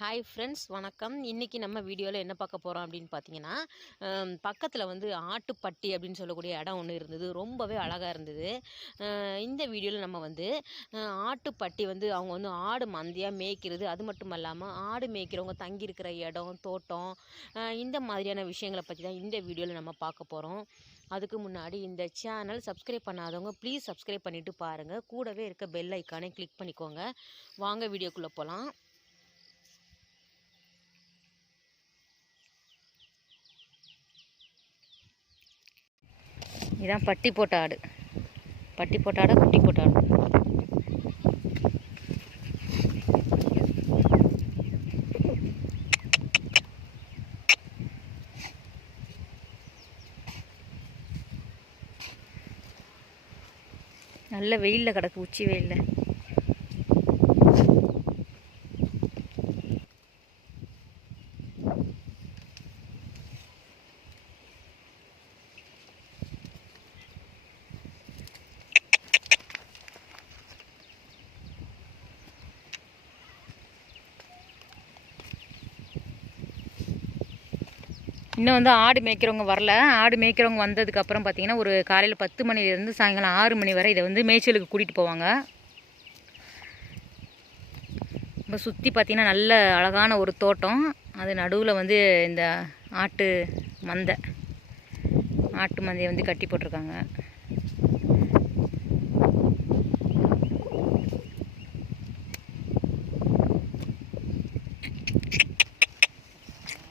Hi friends, வணக்கம். இன்றைக்கி நம்ம வீடியோவில் என்ன பார்க்க போகிறோம் அப்படின்னு பார்த்தீங்கன்னா, பக்கத்தில் வந்து ஆட்டுப்பட்டி அப்படின்னு சொல்லக்கூடிய இடம் ஒன்று இருந்தது. ரொம்பவே அழகாக இருந்தது. இந்த வீடியோவில் நம்ம வந்து ஆட்டுப்பட்டி வந்து அவங்க வந்து ஆடு மந்தையாக மேய்க்கிறது, அது மட்டும் இல்லாமல் ஆடு மேய்க்கிறவங்க தங்கியிருக்கிற இடம், தோட்டம், இந்த மாதிரியான விஷயங்களை பற்றி தான் இந்த வீடியோவில் நம்ம பார்க்க போகிறோம். அதுக்கு முன்னாடி இந்த சேனல் சப்ஸ்கிரைப் பண்ணாதவங்க ப்ளீஸ் சப்ஸ்கிரைப் பண்ணிவிட்டு பாருங்கள். கூடவே இருக்க பெல் ஐக்கானை கிளிக் பண்ணிக்கோங்க. வாங்க வீடியோக்குள்ளே போகலாம். இதான் பட்டி போட்ட ஆடு. பட்டி போட்ட ஆடா, குட்டி போட்ட ஆடு? நல்ல வெயிலில் கிடக்கு, உச்சி வெயிலில். இன்னும் வந்து ஆடு மேய்க்கிறவங்க வரல. ஆடு மேய்க்கிறவங்க வந்ததுக்கப்புறம் பார்த்திங்கன்னா ஒரு காலையில் 10 மணிலேருந்து சாயங்காலம் 6 மணி வரை இதை வந்து மேய்ச்சலுக்கு கூட்டிகிட்டு போவாங்க. இப்போ சுற்றி பார்த்திங்கன்னா நல்ல அழகான ஒரு தோட்டம். அது நடுவில் வந்து இந்த ஆட்டு மந்தையை வந்து கட்டி போட்டிருக்காங்க.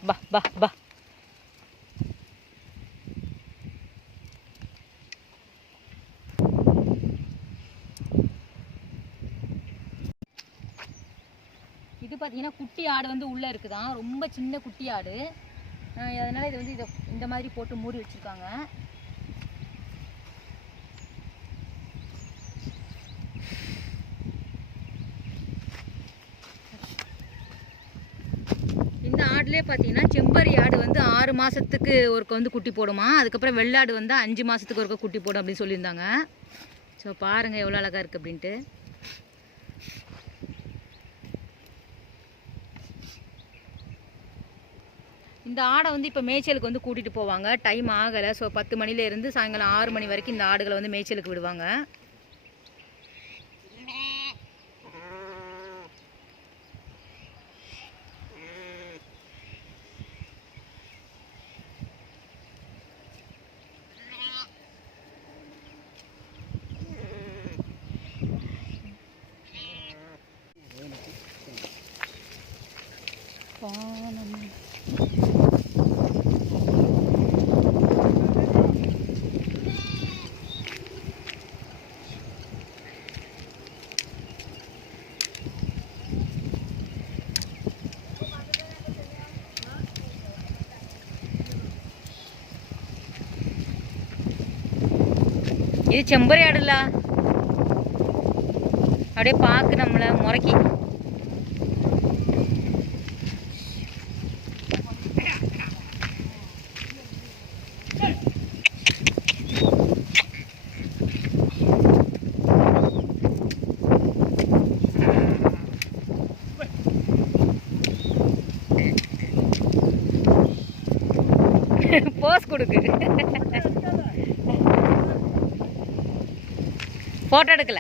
பா பா பா இது பார்த்தீங்கன்னா குட்டி ஆடு வந்து உள்ளே இருக்குதான். ரொம்ப சின்ன குட்டி ஆடு. அதனால் இது வந்து இந்த மாதிரி போட்டு மூடி வச்சுருக்காங்க. இந்த ஆடுலேயே பார்த்தீங்கன்னா செம்பரி ஆடு வந்து 6 மாதத்துக்கு ஒருக்க வந்து குட்டி போடுமா. அதுக்கப்புறம் வெள்ளாடு வந்து 5 மாதத்துக்கு ஒருக்க குட்டி போடும் அப்படின்னு சொல்லியிருந்தாங்க. ஸோ பாருங்கள் எவ்வளோ அழகாக இருக்குது அப்படின்ட்டு. இந்த ஆடை வந்து இப்போ மேய்ச்சலுக்கு வந்து கூட்டிகிட்டு போவாங்க. டைம் ஆகலை. ஸோ 10 மணிலேருந்து சாயங்காலம் 6 மணி வரைக்கும் இந்த ஆடுகளை வந்து மேய்ச்சலுக்கு விடுவாங்க. இது செம்பரி ஆடுல அப்படியே பார்க்கு நம்மளை முறைக்கி. போஸ் கொடுக்கு. ஃபோட்டோ எடுக்கல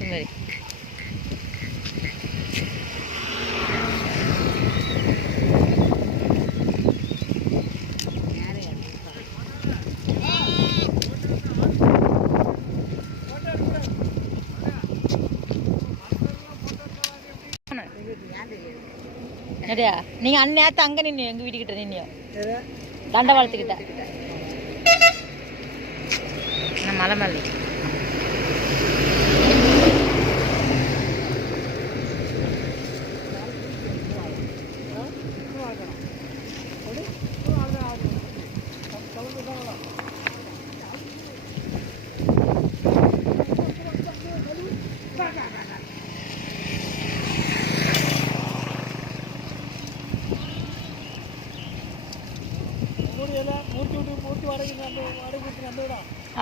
சரி. நிறையா நீங்கள் அந்நேரத்து அங்கே நின்று எங்கள் வீட்டுக்கிட்ட நின்னியோ தண்டவாளத்துக்கிட்ட மலை மேலே.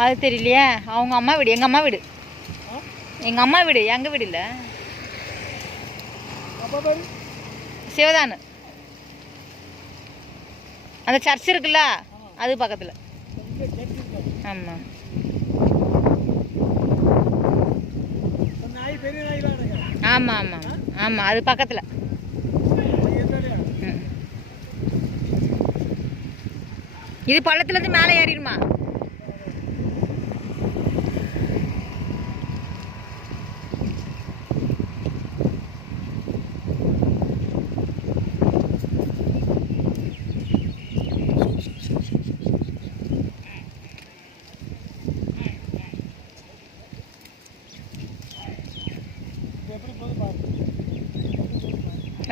அது தெரியலையே. அவங்க அம்மா வீடு, எங்கள் அம்மா வீடு. எங்கள் அம்மா வீடு, எங்கள் வீடு இல்லை. சிவதானு அந்த சர்ச் இருக்குல்ல அது பக்கத்தில். ஆமாம் ஆமாம் ஆமாம் ஆமாம் அது பக்கத்தில். இது பள்ளத்துலேருந்து மேலே ஏறிடுமா?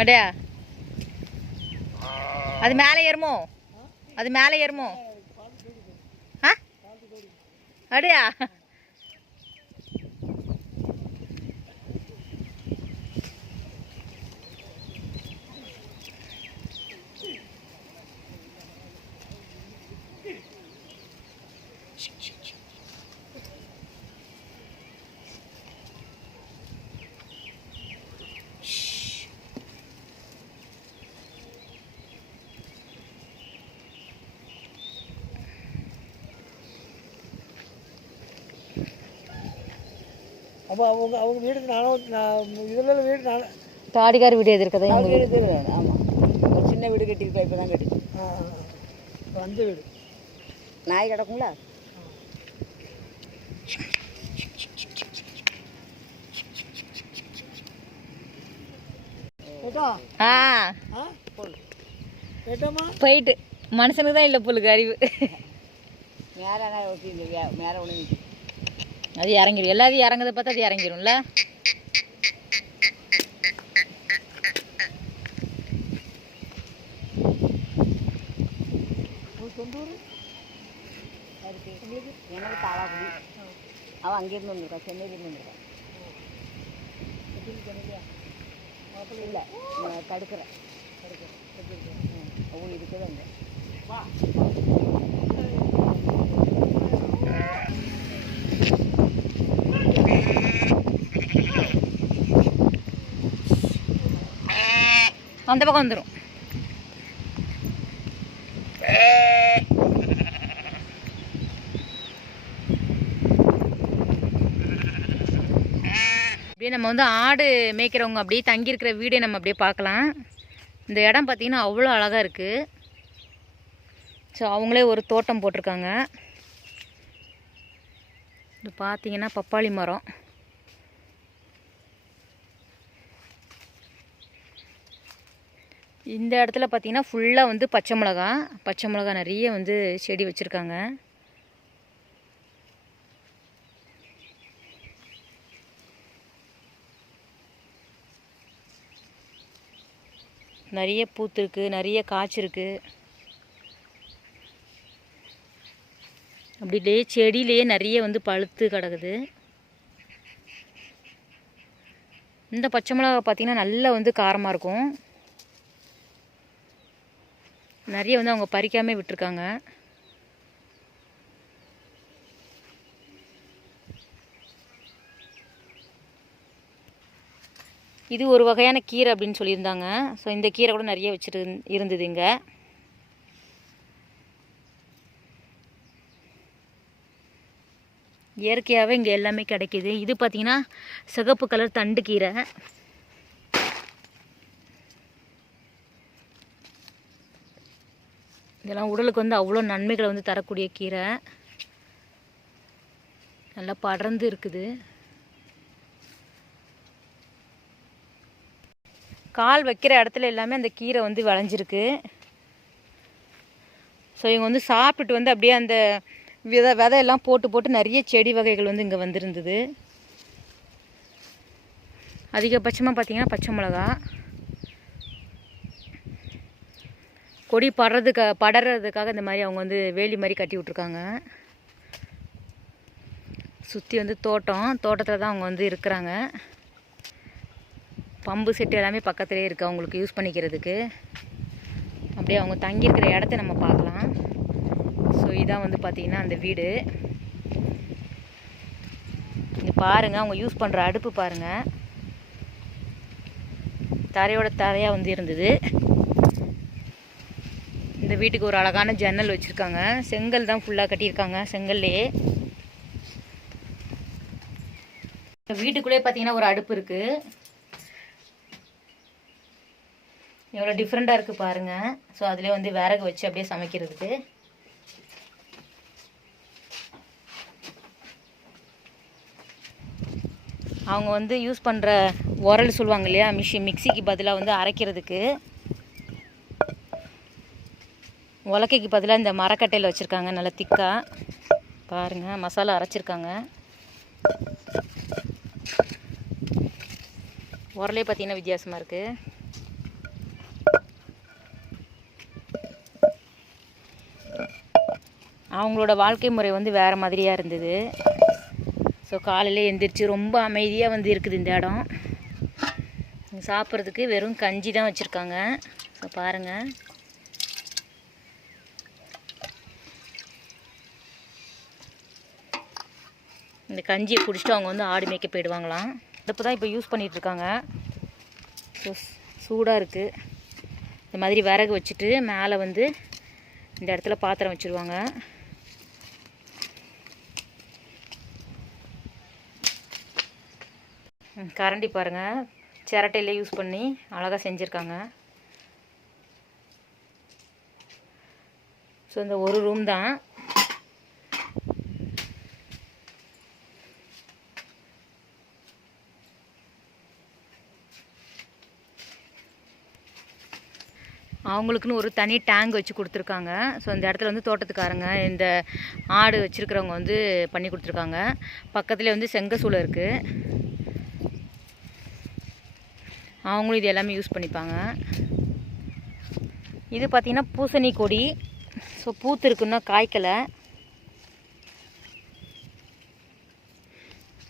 அடையா அது மேலே ஏறுமோ? அது மேலே ஏறுமோ? ஆ அடையா அப்போ அவங்க வீடு இதில் வீடு தாடிக்கார வீடு எது இருக்கதா? வீடு ஆமாம், ஒரு சின்ன வீடு கட்டியிருக்கா, இப்போ தான் கட்டி அந்த வீடு நாய் கிடக்குங்களா? போயிட்டு மனுஷனுக்கு தான் இல்லை புல்லுக்கு அறிவு. மேலே மேலே ஒன்று அது இறங்கிடும். எல்லாத்தையும் இறங்குறத பார்த்தா அது இறங்கிடும்ல. எனக்கு தாளாக்குடி அவன் அங்கேருந்து வந்துருக்கா, சென்னையிலேருந்து வந்துருக்கான். இல்லை தடுக்கிறேன் அவங்க இருக்குது அங்கே. அந்த பக்கம் வந்துடும். அப்படியே நம்ம வந்து ஆடு மேய்க்கிறவங்க அப்படியே தங்கியிருக்கிற வீடே நம்ம அப்படியே பார்க்கலாம். இந்த இடம் பார்த்திங்கன்னா அவ்வளோ அழகாக இருக்குது. ஸோ அவங்களே ஒரு தோட்டம் போட்டிருக்காங்க. இது பார்த்திங்கன்னா பப்பாளி மரம். இந்த இடத்துல பார்த்திங்கன்னா ஃபுல்லாக வந்து பச்சை மிளகா நிறைய வந்து செடி வச்சுருக்காங்க. நிறைய பூத்துருக்கு, நிறைய காய்ச்சிருக்கு. அப்படியே செடியிலேயே நிறைய வந்து பழுத்து கிடக்குது. இந்த பச்சை மிளகா பார்த்திங்கன்னா நல்லா வந்து காரமாக இருக்கும். நிறைய வந்து அவங்க பறிக்காமல் விட்டுருக்காங்க. இது ஒரு வகையான கீரை அப்படின்னு சொல்லியிருந்தாங்க. ஸோ இந்த கீரை கூட நிறைய வச்சுட்டு இருந்தது இங்கே. இயற்கையாகவே இங்கே எல்லாமே கிடைக்கிது. இது பார்த்திங்கன்னா சிகப்பு கலர் தண்டு கீரை. இதெல்லாம் உடலுக்கு வந்து அவ்வளோ நன்மைகளை வந்து தரக்கூடிய கீரை. நல்லா படர்ந்து இருக்குது. கால் வைக்கிற இடத்துல எல்லாமே அந்த கீரை வந்து விளைஞ்சிருக்கு. ஸோ இவங்க வந்து சாப்பிட்டு வந்து அப்படியே அந்த விதையெல்லாம் போட்டு நிறைய செடி வகைகள் வந்து இங்கே வந்திருந்தது. அதிகபட்சமாக பார்த்திங்கன்னா பச்சை மிளகா கொடி படறதுக்காக இந்த மாதிரி அவங்க வந்து வேலி மாதிரி கட்டி விட்ருக்காங்க. சுற்றி வந்து தோட்டத்தில் தான் அவங்க வந்து இருக்கிறாங்க. பம்பு செட்டு எல்லாமே பக்கத்துலேயே இருக்குது அவங்களுக்கு யூஸ் பண்ணிக்கிறதுக்கு. அப்படியே அவங்க தங்கியிருக்கிற இடத்த நம்ம பார்க்கலாம். ஸோ இதான் வந்து பார்த்திங்கன்னா அந்த வீடு. இங்கே பாருங்கள் அவங்க யூஸ் பண்ணுற அடுப்பு பாருங்கள். தரையோட தரையாக வந்து இருந்தது. இந்த வீட்டுக்கு ஒரு அழகான ஜன்னல் வச்சுருக்காங்க. செங்கல் தான் ஃபுல்லாக கட்டியிருக்காங்க, செங்கல்லையே. வீட்டுக்குள்ளே பார்த்தீங்கன்னா ஒரு அடுப்பு இருக்குது. எவ்வளோ டிஃப்ரெண்ட்டாக இருக்குது பாருங்கள். ஸோ அதிலே வந்து விறகு வச்சு அப்படியே சமைக்கிறதுக்கு. அவங்க வந்து யூஸ் பண்ணுற உரல் சொல்லுவாங்க இல்லையா, மிக்சிக்கு பதிலாக வந்து அரைக்கிறதுக்கு. உலக்கைக்கு பதிலாக இந்த மரக்கட்டையில் வச்சுருக்காங்க, நல்லா திக்காக. பாருங்கள், மசாலா அரைச்சிருக்காங்க. உரலே பார்த்தீங்கன்னா வித்தியாசமாக இருக்குது. அவங்களோட வாழ்க்கை முறை வந்து வேறு மாதிரியாக இருந்தது. ஸோ காலையில் எந்திரிச்சு ரொம்ப அமைதியாக வந்து இருக்குது இந்த இடம். சாப்பிட்றதுக்கு வெறும் கஞ்சி தான் வச்சுருக்காங்க. ஸோ பாருங்கள், இந்த கஞ்சியை குடிச்சிட்டு அவங்க வந்து ஆடு மேய்க்க போயிடுவாங்களாம். அடுப்பு தான் இப்போ யூஸ் பண்ணிகிட்ருக்காங்க. ஸோ சூடாக இருக்குது. இந்த மாதிரி விறகு வச்சுட்டு மேலே வந்து இந்த இடத்துல பாத்திரம் வச்சுருவாங்க. கரண்டி பாருங்கள், சிரட்டையில் யூஸ் பண்ணி அழகாக செஞ்சுருக்காங்க. ஸோ இந்த ஒரு ரூம் தான். அவங்களுக்குன்னு ஒரு தனி டேங்க் வச்சு கொடுத்துருக்காங்க. ஸோ இந்த இடத்துல வந்து தோட்டத்துக்காரங்க, இந்த ஆடு வச்சுருக்கிறவங்க வந்து பண்ணி கொடுத்துருக்காங்க. பக்கத்துலேயே வந்து செங்கசூளை இருக்குது. அவங்களும் இது எல்லாமே யூஸ் பண்ணிப்பாங்க. இது பார்த்திங்கன்னா பூசணி கொடி. ஸோ பூத்து இருக்குன்னா காய்க்கலை.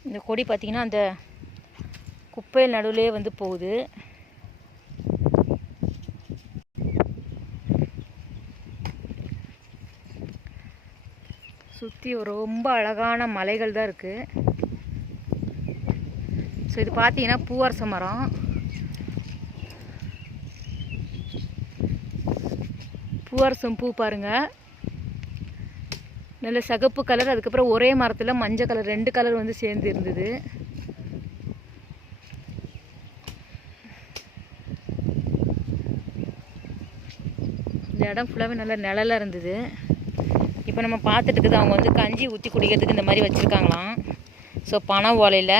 இந்த கொடி பார்த்திங்கன்னா அந்த குப்பையில் நடுவிலே வந்து போகுது. சுற்றி ரொம்ப அழகான மலைகள் தான் இருக்குது. ஸோ இது பார்த்தீங்கன்னா பூவரச மரம். பூவரசம் பூ பாருங்கள், நல்ல சிகப்பு கலர். அதுக்கப்புறம் ஒரே மரத்தில் மஞ்சள் கலர், 2 கலர் வந்து சேர்ந்து இருந்தது. இந்த இடம் ஃபுல்லாகவே நல்ல நிழலாக இருந்தது. இப்போ நம்ம பார்த்துட்டு இருக்குது, அவங்க வந்து கஞ்சி ஊற்றி குடிக்கிறதுக்கு இந்த மாதிரி வச்சுருக்காங்களாம். ஸோ பனை ஓலையில்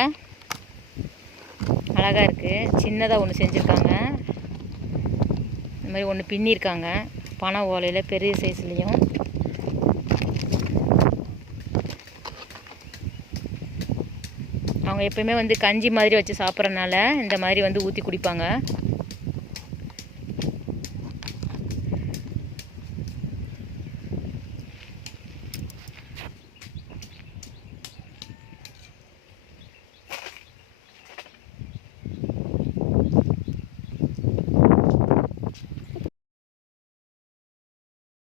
அழகாக இருக்குது. சின்னதாக ஒன்று செஞ்சுருக்காங்க, இந்த மாதிரி ஒன்று பின்னிருக்காங்க பனை ஓலையில், பெரிய சைஸ்லேயும். அவங்க எப்பயுமே வந்து கஞ்சி மாதிரி வச்சு சாப்பிட்றதுனால இந்த மாதிரி வந்து ஊற்றி குடிப்பாங்க.